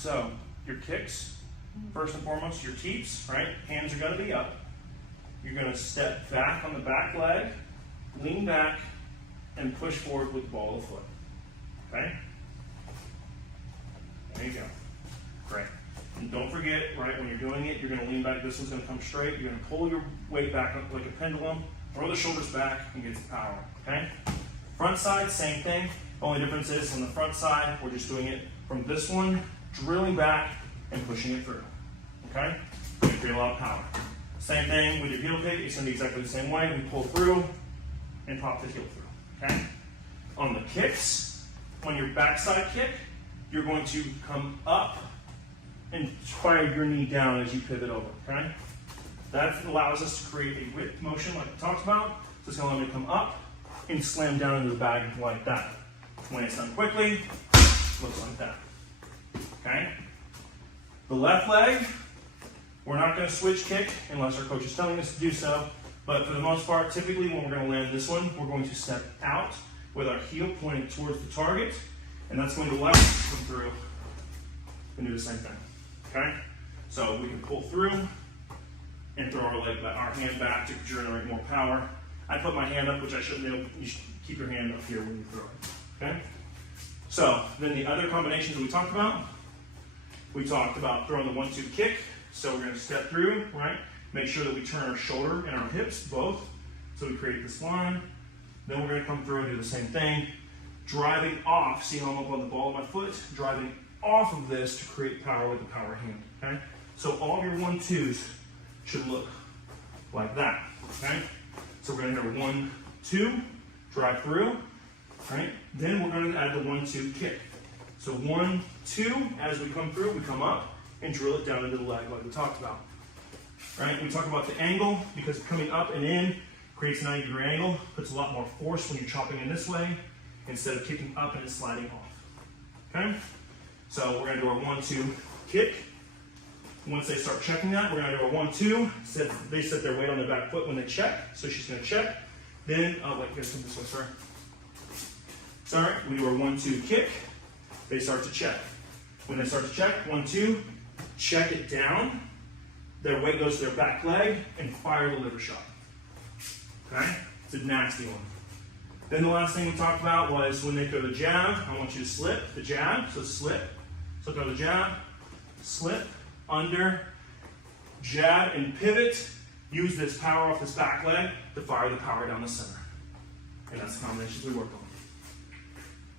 So your kicks, first and foremost, your teeps, right? Hands are gonna be up. You're gonna step back on the back leg, lean back, and push forward with the ball of the foot, okay? There you go, great. And don't forget, right, when you're doing it, you're gonna lean back, this one's gonna come straight, you're gonna pull your weight back up like a pendulum, throw the shoulders back, and get the power, okay? Front side, same thing. Only difference is on the front side, we're just doing it from this one, drilling back and pushing it through, okay? You create a lot of power. Same thing with your heel kick, it's gonna be exactly the same way. We pull through and pop the heel through, okay? On the kicks, on your backside kick, you're going to come up and fire your knee down as you pivot over, okay? That allows us to create a whip motion like we talked about. So it's gonna allow me to come up and slam down into the bag like that. When it's done quickly, looks like that, okay? The left leg, we're not gonna switch kick unless our coach is telling us to do so, but for the most part, typically when we're gonna land this one, we're going to step out with our heel pointing towards the target, and that's when the left come through and do the same thing, okay? So we can pull through and throw our leg back, our hand back to generate more power. I put my hand up, which I shouldn't do. You should keep your hand up here when you throw it, okay? So then the other combinations that we talked about throwing the 1-2 kick. So we're gonna step through, right? Make sure that we turn our shoulder and our hips both. So we create this line. Then we're gonna come through and do the same thing. Driving off, see how I'm up on the ball of my foot? Driving off of this to create power with the power hand, okay? So all of your 1-2s should look like that, okay? So we're gonna go 1-2, drive through, right? Then we're gonna add the 1-2 kick. So 1-2, as we come through, we come up and drill it down into the leg like we talked about, right? We talk about the angle because coming up and in creates a 90-degree angle, puts a lot more force when you're chopping in this way instead of kicking up and sliding off, okay? So we're gonna do our 1-2 kick. Once they start checking that, we're gonna do our 1-2. They set their weight on their back foot when they check, so she's gonna check. Then, oh wait, guys, come this way, sorry. Sorry, we do our 1-2 kick. They start to check. When they start to check, 1-2, check it down. Their weight goes to their back leg and fire the liver shot. Okay? It's a nasty one. Then the last thing we talked about was when they throw the jab, I want you to slip the jab, so slip. So throw the jab, slip, under, jab, and pivot. Use this power off this back leg to fire the power down the center. And that's the combinations we work on.